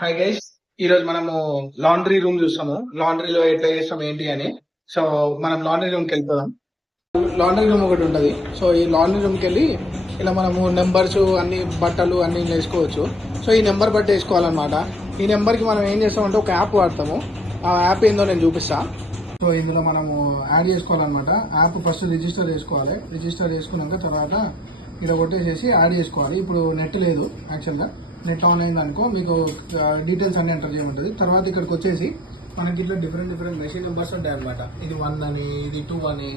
Hi guys, ఈ రోజు మనము లాండ్రీ రూమ్ చూస్తాము. లాండ్రీలో ఎట్లా చేస్తాం ఏంటి అని. సో మనం లాండ్రీ రూమ్కి వెళ్ళిపోదాం. లాండ్రీ రూమ్ ఒకటి ఉంటుంది. సో ఈ లాండ్రీ రూమ్కి వెళ్ళి ఇలా మనము నెంబర్స్ అన్ని బట్టలు అన్ని వేసుకోవచ్చు. సో ఈ నెంబర్ బట్టి వేసుకోవాలన్నమాట. ఈ నెంబర్కి మనం ఏం చేస్తామంటే ఒక యాప్ వాడతాము. ఆ యాప్ ఏందో నేను చూపిస్తా. సో ఇందులో మనము యాడ్ చేసుకోవాలన్నమాట. యాప్ ఫస్ట్ రిజిస్టర్ చేసుకోవాలి. రిజిస్టర్ చేసుకున్నాక తర్వాత ఇలా కొట్టేసేసి యాడ్ చేసుకోవాలి. ఇప్పుడు నెట్ లేదు, యాక్చువల్గా నెట్ ఆన్ అయింది అనుకో మీకు డీటెయిల్స్ అన్ని ఎంటర్ చేయమంటుంది. తర్వాత ఇక్కడికి వచ్చేసి మనకి ఇట్లా డిఫరెంట్ మెషిన్ నెంబర్స్ ఉంటాయి అనమాట. ఇది 1 అని, ఇది 2 అని,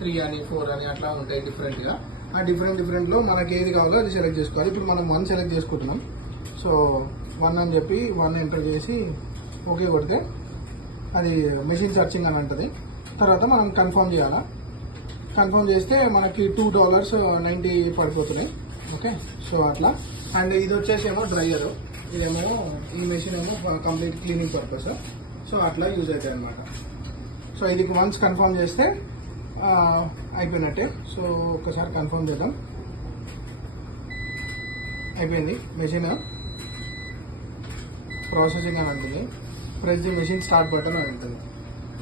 3 అని, 4 అని అట్లా ఉంటాయి డిఫరెంట్గా. ఆ డిఫరెంట్లో మనకి ఏది కావాలో అది సెలెక్ట్ చేసుకోవాలి. ఇప్పుడు మనం 1 సెలెక్ట్ చేసుకుంటున్నాం. సో 1 అని చెప్పి 1 ఎంటర్ చేసి ఓకే కొడితే అది మెషిన్ సర్చింగ్ అని ఉంటుంది. తర్వాత మనం కన్ఫర్మ్ చేయాలా. కన్ఫర్మ్ చేస్తే మనకి $2.90 పడిపోతున్నాయి. ఓకే, సో అట్లా. అండ్ ఇది వచ్చేసేమో డ్రైయర్, ఇదేమో ఈ మెషిన్ ఏమో కంప్లీట్ క్లీనింగ్ పర్పస్. సో అట్లా యూజ్ అవుతాయి అనమాట. సో ఇది వన్స్ కన్ఫర్మ్ చేస్తే అయిపోయినట్టే. సో ఒకసారి కన్ఫర్మ్ చేద్దాం. అయిపోయింది. మెషిన్ ప్రాసెసింగ్ అని ఉంటుంది. Press the machine start button అని ఉంటుంది.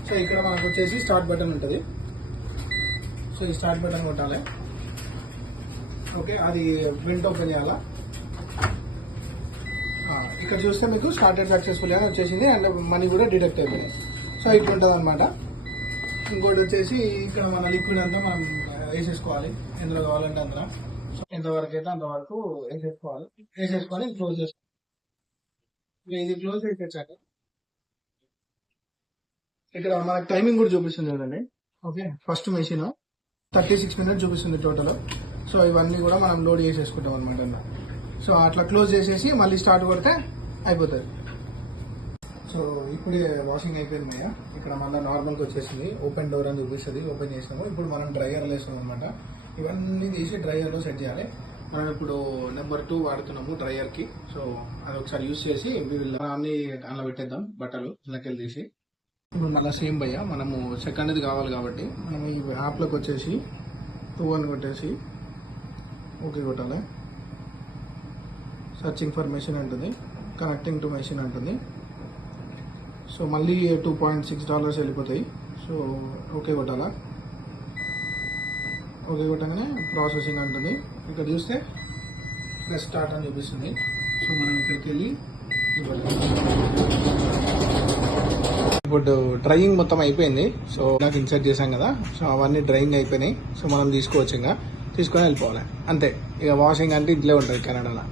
సో ఇక్కడ మనకు వచ్చేసి స్టార్ట్ బటన్ ఉంటుంది. సో ఈ స్టార్ట్ బటన్ కొట్టాలి. ఓకే, అది ప్రింట్ ఓపెన్ చేయాలా. ఇక్కడ చూస్తే మీకు స్టార్టెడ్ సక్సెస్ఫుల్ అని వచ్చేసింది అండ్ మనీ కూడా డిడక్ట్ అయిపోయింది. సో ఇట్లా ఉంటుంది అనమాట. ఇంకోటి వచ్చేసి ఇక్కడ మన లిక్విడ్ అంతా మనం వేసేసుకోవాలి. ఎందులో కావాలంటే అందులో. సో ఎంతవరకు అయితే అంతవరకు వేసేసుకోవాలి. వేసేసుకొని క్లోజ్ చేసుకోవాలి. ఇది క్లోజ్ చేసేసాక ఇక్కడ మనకు టైమింగ్ కూడా చూపిస్తుంది కదండి. ఓకే, ఫస్ట్ మెషిన్ 36 minutes చూపిస్తుంది టోటల్. సో ఇవన్నీ కూడా మనం లోడ్ చేసేసుకుంటాం అనమాట. సో అట్లా క్లోజ్ చేసేసి మళ్ళీ స్టార్ట్ కొడితే అయిపోతుంది. సో ఇప్పుడే వాషింగ్ అయిపోయింది భయ్యా. ఇక్కడ మళ్ళీ నార్మల్గా వచ్చేసింది. ఓపెన్ డోర్ అని చూపిస్తుంది. ఓపెన్ చేసినాము. ఇప్పుడు మనం డ్రైయర్లో వేస్తాం అనమాట. ఇవన్నీ తీసి డ్రైయర్లో సెట్ చేయాలి. మనం ఇప్పుడు నెంబర్ 2 వాడుతున్నాము డ్రైయర్కి. సో అది ఒకసారి యూజ్ చేసి అన్ని అందులో పెట్టేద్దాం. బట్టలు ఇళ్ళకెళ్ళి తీసి. ఇప్పుడు మళ్ళీ సేమ్ భయ్యా, మనము సెకండ్ది కావాలి కాబట్టి మనం ఈ యాప్లోకి వచ్చేసి 2 అని కొట్టేసి ఓకే కొట్టాలి. సర్చింగ్ ఫర్ మెషిన్ అంటుంది. కనెక్టింగ్ టు మెషిన్ అంటుంది. సో మళ్ళీ $2.6 వెళ్ళిపోతాయి. సో ఓకే కొట్టాలా. ఓకే కొట్టగానే ప్రాసెసింగ్ అంటుంది. ఇక్కడ చూస్తే ప్లస్ స్టార్ట్ అని చూపిస్తుంది. సో మనం ఇక్కడికి వెళ్ళి ఇప్పుడు డ్రైయింగ్ మొత్తం అయిపోయింది. సో నాకు ఇన్సర్ట్ చేశాం కదా. సో అవన్నీ డ్రైయింగ్ అయిపోయినాయి. సో మనం తీసుకోవచ్చు, ఇంకా తీసుకొని వెళ్ళిపోవాలి అంతే. ఇక వాషింగ్ అంటే ఇంట్లో ఉంటుంది కెనడాలో.